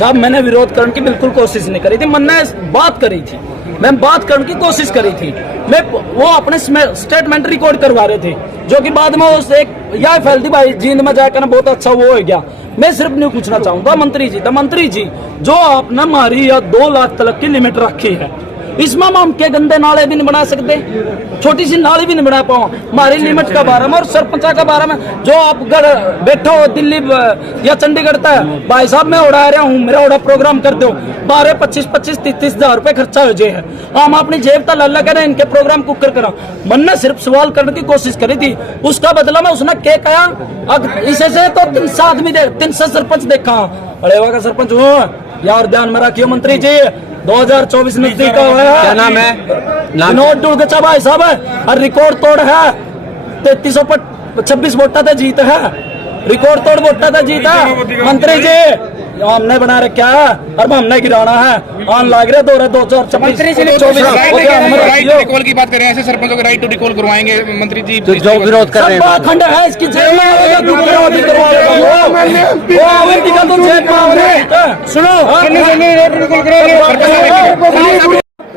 साहब मैंने विरोध करने की बिल्कुल कोशिश नहीं करी थी। मैंने बात करी थी, मैं बात करने की कोशिश करी थी। मैं वो अपने स्टेटमेंट रिकॉर्ड करवा रहे थे, जो कि बाद में उस एक यह फैलती भाई जींद में जाकर ना बहुत अच्छा वो हो गया। मैं सिर्फ नहीं पूछना चाहूंगा मंत्री जी जो आपने हमारी 2 लाख तक की लिमिट रखी है, इसमें हम के गंदे नाले भी नहीं बना सकते, छोटी सी नाली भी नहीं बना पाओ। हमारी लिमिट का बारे में और सरपंचा का बारे में जो आप बैठो दिल्ली या चंडीगढ़ तक भाई साहब मैं उड़ा रहा हूँ, मेरा उड़ा प्रोग्राम कर दो 12, 25, 30 हजार रुपए खर्चा हो जाए है। हम अपनी जेब तक लल्ला करें, इनके प्रोग्राम कुकर करा। मन ने सिर्फ सवाल करने की कोशिश करी थी, उसका बदला में उसने क्या कहा इसे से तो 300 आदमी 300 सरपंच देखा। अड़ेवा का सरपंच हो यार, ध्यान में रखियो मंत्री जी, 2024 नजदीक हुआ है। क्या नाम है? विनोद दुर्गचा भाई साहब है और रिकॉर्ड तोड़ है। 3326 वोटा तो जीत है, रिकॉर्ड तोड़ वोटा तो जीत है। मंत्री जी हमने बना रखा है और हमने गिराना है। आन लाग रहे 2024 रिकॉल की बात करें, ऐसे सरपंचों के राइट टू रिकॉल करवाएंगे मंत्री जी जो विरोध कर रहे हैं। खंड है इसकी जेल में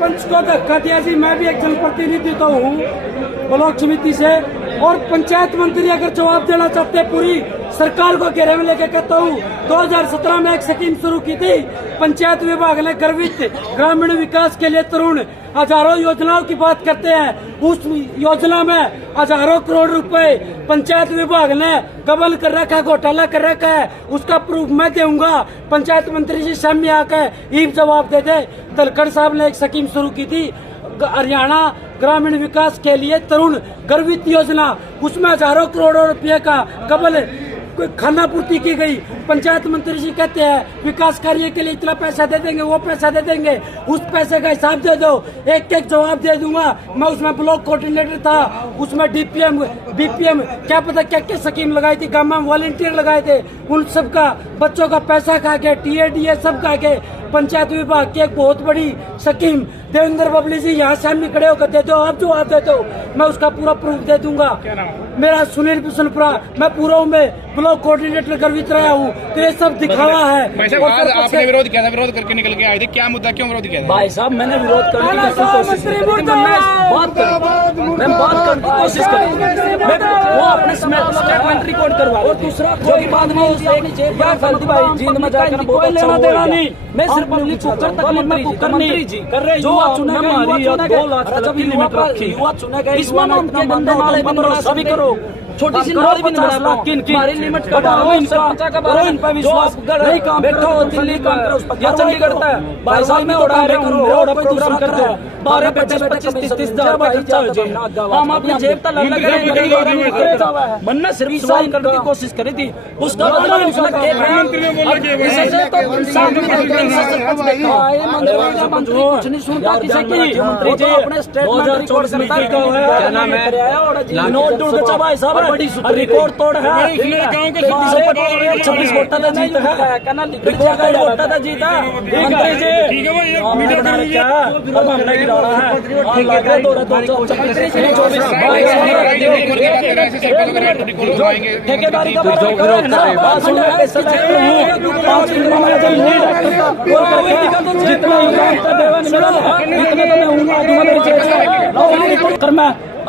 पंच को धक्का दिया जी। मैं भी एक जनप्रतिनिधि तो हूँ ब्लॉक समिति से, और पंचायत मंत्री अगर जवाब देना चाहते हैं पूरी सरकार को घेरे में लेके कहता हूँ। 2017 में एक स्कीम शुरू की थी पंचायत विभाग ने, गर्वित ग्रामीण विकास के लिए तरुण हजारों योजनाओं की बात करते हैं। उस योजना में हजारों करोड़ रुपए पंचायत विभाग ने गबन कर रखा है, घोटाला कर रखा है। उसका प्रूफ मैं दूंगा। पंचायत मंत्री जी सामने आकर ईब जवाब दे दे। तलखड़ साहब ने एक स्कीम शुरू की थी हरियाणा ग्रामीण विकास के लिए तरुण गर्वित योजना, उसमें हजारों करोड़ों रुपए का गबन खाना पूर्ति की गई। पंचायत मंत्री जी कहते हैं विकास कार्य के लिए इतना पैसा दे देंगे, वो पैसा दे देंगे, उस पैसे का हिसाब दे दो। एक जवाब दे दूंगा। मैं उसमें ब्लॉक कोऑर्डिनेटर था, उसमें डीपीएम बीपीएम क्या पता क्या क्या स्कीम लगाई थी, गांव में वॉलंटियर लगाए थे, उन सबका बच्चों का पैसा खा के टीएडीए सब खा के पंचायत विभाग की एक बहुत बड़ी स्कीम देवेंद्र बबली जी यहाँ सामने खड़े होकर दे दो, आप जवाब दे दो, मैं उसका पूरा प्रूफ दे दूंगा। मेरा सुनील बिशनपुरा, मैं पूरा में ब्लॉक कोऑर्डिनेटर गर्वित रहा हूँ। तो ये सब दिखावा है। आपने विरोध किया था, विरोध करके निकल के आए थे, क्या मुद्दा, क्यों विरोध किया था? भाई साहब मैंने विरोध करने की कोशिश करी, मैं बात करने की कोशिश करी। वो अपने स्टेटमेंट रिकॉर्ड करवा रहे थे, दूसरा कोई बाद में जींद में जाकर बहुत अच्छा देना नहीं। मैं सिर्फ पब्लिक को मंत्री जी कर रहे जो चुने हमारी 2 लाख तक की लिमिट रखी, इसमें हम के बंदे नाले बना सभी करो, छोटी सी नाली भी नहीं बना किन हमारी लिमिट का इन पर विश्वास नहीं काम बैठो दिल्ली या चंडीगढ़ तक भाई साहब मैं उड़ा रहा हूँ, मेरा प्रोग्राम कर दो 12, 25, 30 हजार का खर्चा हो जाए। हम अपनी जेब तक लग गए। मन सिर्फ सवाल करने की कोशिश करी थी, उसका कुछ नहीं सुनता किसी की। मंत्री जी अपने स्टेटमेंट 2024 भाई साहब रिकॉर्ड तोड़ है। 26 वोटा था जीत है, रिकॉर्ड वोटा था जीता। मंत्री जी हमने गिराना है। ठेकेदारी का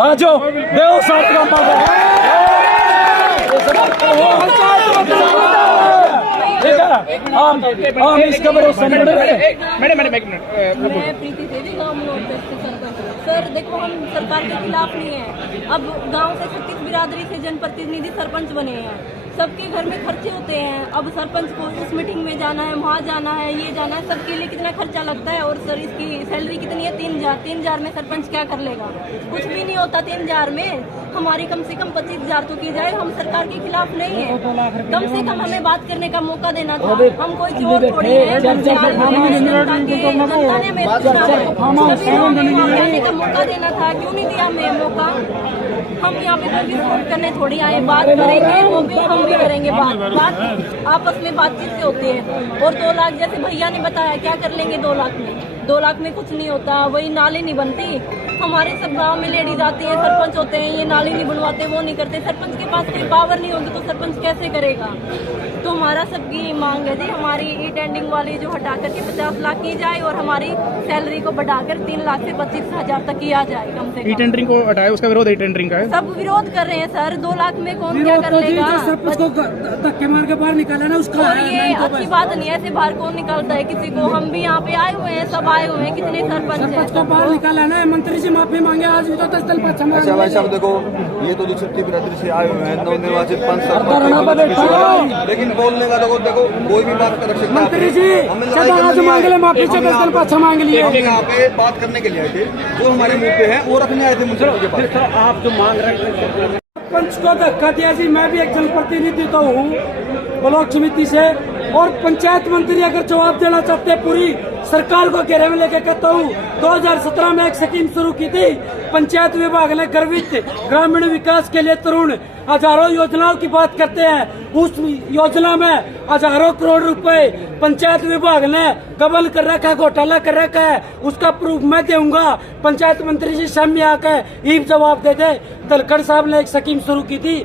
आज देव साथ सर देखो हम सरकार के खिलाफ नहीं है। अब गांव से 36 बिरादरी से जनप्रतिनिधि सरपंच बने हैं, सबके घर में खर्चे होते हैं। अब सरपंच को उस मीटिंग में जाना है, वहाँ जाना है, ये जाना है, सबके लिए कितना खर्चा लगता है। और सर इसकी सैलरी कितनी है? 3,000 में सरपंच क्या कर लेगा? कुछ भी नहीं होता 3,000 में। हमारी कम से कम 25,000 तो की जाए। हम सरकार के खिलाफ नहीं है, कम से कम हमें बात करने का मौका देना था। हम कोई चोर थोड़ी है, जनता ने हमें मौका देना था, क्यों नहीं दिया हमें मौका? हम यहाँ पे कोई विरोध करने थोड़ी आए, बात करेंगे, वो भी हम भी करेंगे बात आपस में बातचीत से होती है। और 2 लाख जैसे भैया ने बताया, क्या कर लेंगे 2 लाख में? 2 लाख में कुछ नहीं होता, वही नाली नहीं बनती। हमारे सब गांव में लेडीज आती है, सरपंच होते हैं, ये नाली नहीं बनवाते, वो नहीं करते। सरपंच के पास कोई पावर नहीं होगी तो सरपंच कैसे करेगा? तो हमारा सबकी मांग है जी, हमारी ई टेंडिंग वाली जो हटा करके 50 लाख की जाए और हमारी सैलरी को बढ़ाकर 3 लाख से 25,000 तक किया जाए कम से ई कम। टेंडरिंग को हटाया, उसका विरोध ई टेंडरिंग का है। सब विरोध कर रहे हैं सर, 2 लाख में कौन क्या विरोध कर तो जी लेगा? जो सरपंच को धक्के मार के बाहर निकाला ना उसका और है, ये नहीं तो अच्छी बस। बात नहीं है, ऐसे बाहर कौन निकालता है किसी को? हम भी यहाँ पे आए हुए हैं, सब आए हुए हैं, कितने सरपंच सरपंच को हैं। बाहर निकाला ना, मंत्री से माफी मांगे, आज भी तो 10 दिन बाद क्षमा अच्छा भाई मांगे। साहब देखो, ये तो छत्तीस बिरादरी से आए हुए हैं, नवनिर्वाचित पंच धरना पर बैठो। सरपंच, लेकिन बोलने का देखो देखो कोई भी बात कर सकता है। मंत्री जी हमें लड़ाई सदा आज करने मांग ले, नहीं आए। माफी से 10 दिन बाद क्षमा मांग लिए। हम यहाँ पे बात करने के लिए आए थे, जो हमारे मुंह पे है वो रखने आए थे मुझे के पास। पंच को धक्का दिया जी, मैं भी एक जनप्रतिनिधि तो हूँ ब्लॉक समिति से, और पंचायत मंत्री अगर जवाब देना चाहते हैं पूरी सरकार को घेरे में लेके कहता हूँ। 2017 में एक स्कीम शुरू की थी पंचायत विभाग ने, गर्वित ग्रामीण विकास के लिए तरुण हजारों योजनाओं की बात करते हैं। उस योजना में हजारों करोड़ रुपए पंचायत विभाग ने गबन कर रखा है, घोटाला कर रखा है। उसका प्रूफ मैं दूंगा, पंचायत मंत्री जी सामने आकर ईब जवाब दे दे। धनखड़ साहब ने एक स्कीम शुरू की थी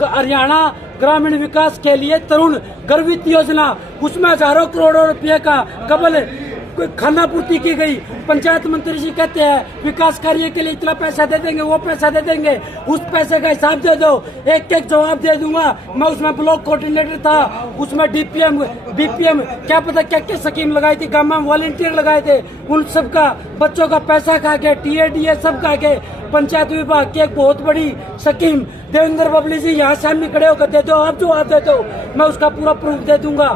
हरियाणा ग्रामीण विकास के लिए तरुण गर्वित योजना, उसमें हजारों करोड़ों रुपए का गबन खाना पूर्ति की गई। पंचायत मंत्री जी कहते हैं विकास कार्य के लिए इतना पैसा दे देंगे, वो पैसा दे देंगे, उस पैसे का हिसाब दे दो, एक एक जवाब दे दूंगा। मैं उसमें ब्लॉक कोऑर्डिनेटर था, उसमें डीपीएम बीपीएम क्या पता क्या क्या स्कीम लगाई थी, गांव में वॉलंटियर लगाए थे, उन सबका बच्चों का पैसा खा के टीएडीए सब खा के पंचायत विभाग की एक बहुत बड़ी स्कीम देवेंद्र बबली जी यहाँ सामने खड़े होकर दे दो, आप जवाब दे दो, मैं उसका पूरा प्रूफ दे दूंगा।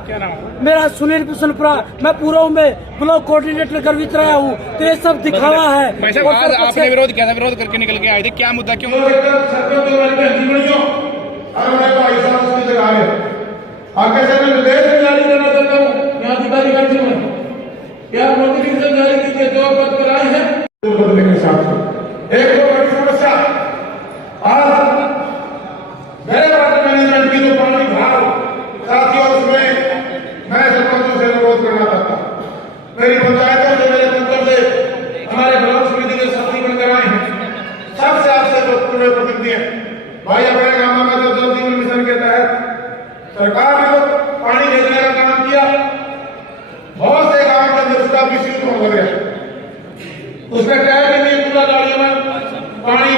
मेरा सुनील बिशनपुरा, मैं पूरा में ब्लॉक कोऑर्डिनेटर गर्वित रहा हूँ, तो ये सब दिखावा है। भाई साहब आज आपने विरोध किया था, विरोध करके निकल के आए थे, क्या मुद्दा क्यों? आगे से मैं निर्देश जारी करना चाहता हूँ यहाँ अधिकारी राज्यों में, क्या नोटिफिकेशन जारी कीजिए, 2 पद पर आए हैं बदलने के हिसाब से। एक तो बड़ी समस्या आज मेरे वाटर मैनेजमेंट की जो पानी भार साथियों, उसमें मैं सरपंचों से अनुरोध करना चाहता हूँ, मेरी पंचायतों से, मेरे तंत्र से, हमारे ब्लॉक समिति के साथी बनकर आए हैं, सबसे आपसे पूरे प्रतिनिधि हैं भाई। अपने गांव में जब जल जीवन मिशन के तहत सरकार ने पानी भेजने का काम किया, बहुत से गांव के अंदर उसका विशुद्ध हो गया, उसमें क्या है कि पूरा गाड़ियों में पानी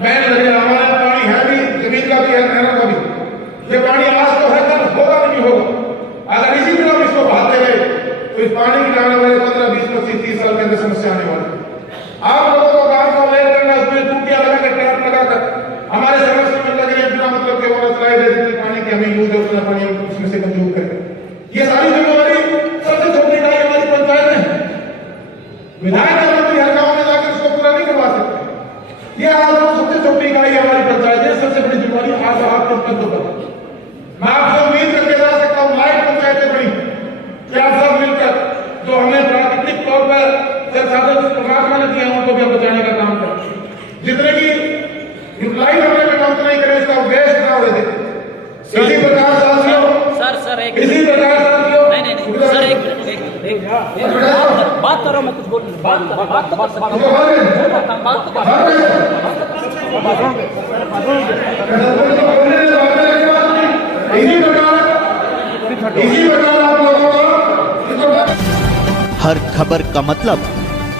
बहने लगे। हमारा पानी है भी, जमीन का भी है, नहरों का भी। ये पानी आज तो है, कल होगा नहीं होगा। अगर इसी तरह हम इसको बहाते गए तो इस पानी की आने वाले 15, 20, 25, 30 साल के अंदर समस्या आने वाली है। आप लोगों को गांव को अवेयर करना, उसमें टूटियां लगाकर, टैप लगाकर हमारे समस्या में लगे बिना मतलब के वो चलाए गए, जितने पानी की हमें यूज है उतना पानी उसमें से कंज्यूम करें। ये सारी जिम्मेवारी सबसे छोटी इकाई हमारी पंचायत है। विधायक मंत्री हर गांव में जाकर उसको पूरा नहीं करवा सकते। ये आज सबसे छोटी इकाई हमारी पंचायत है, सबसे बड़ी जिम्मेवारी आज आपके पद पर। मैं आपसे उम्मीद करके जा सकता हूँ, लाइक पंचायतें बड़ी कि आप सब मिलकर जो हमें प्राकृतिक तौर पर संसाधन परमात्मा ने दिए उनको भी बचाने का काम करें। जितने की यूटिलाइज होने में काम नहीं करें, इसका उद्देश्य क्या हो रहे थे। इसी प्रकार साथियों, इसी प्रकार साथियों, नहीं सर एक बात करो, मैं कुछ बोल बात तो इसी प्रकार आप लोगों को हर खबर का मतलब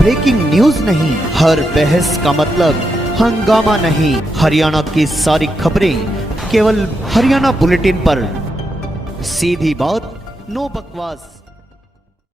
ब्रेकिंग न्यूज नहीं, हर बहस का मतलब हंगामा नहीं। हरियाणा की सारी खबरें केवल हरियाणा बुलेटिन पर, सीधी बात, नो बकवास।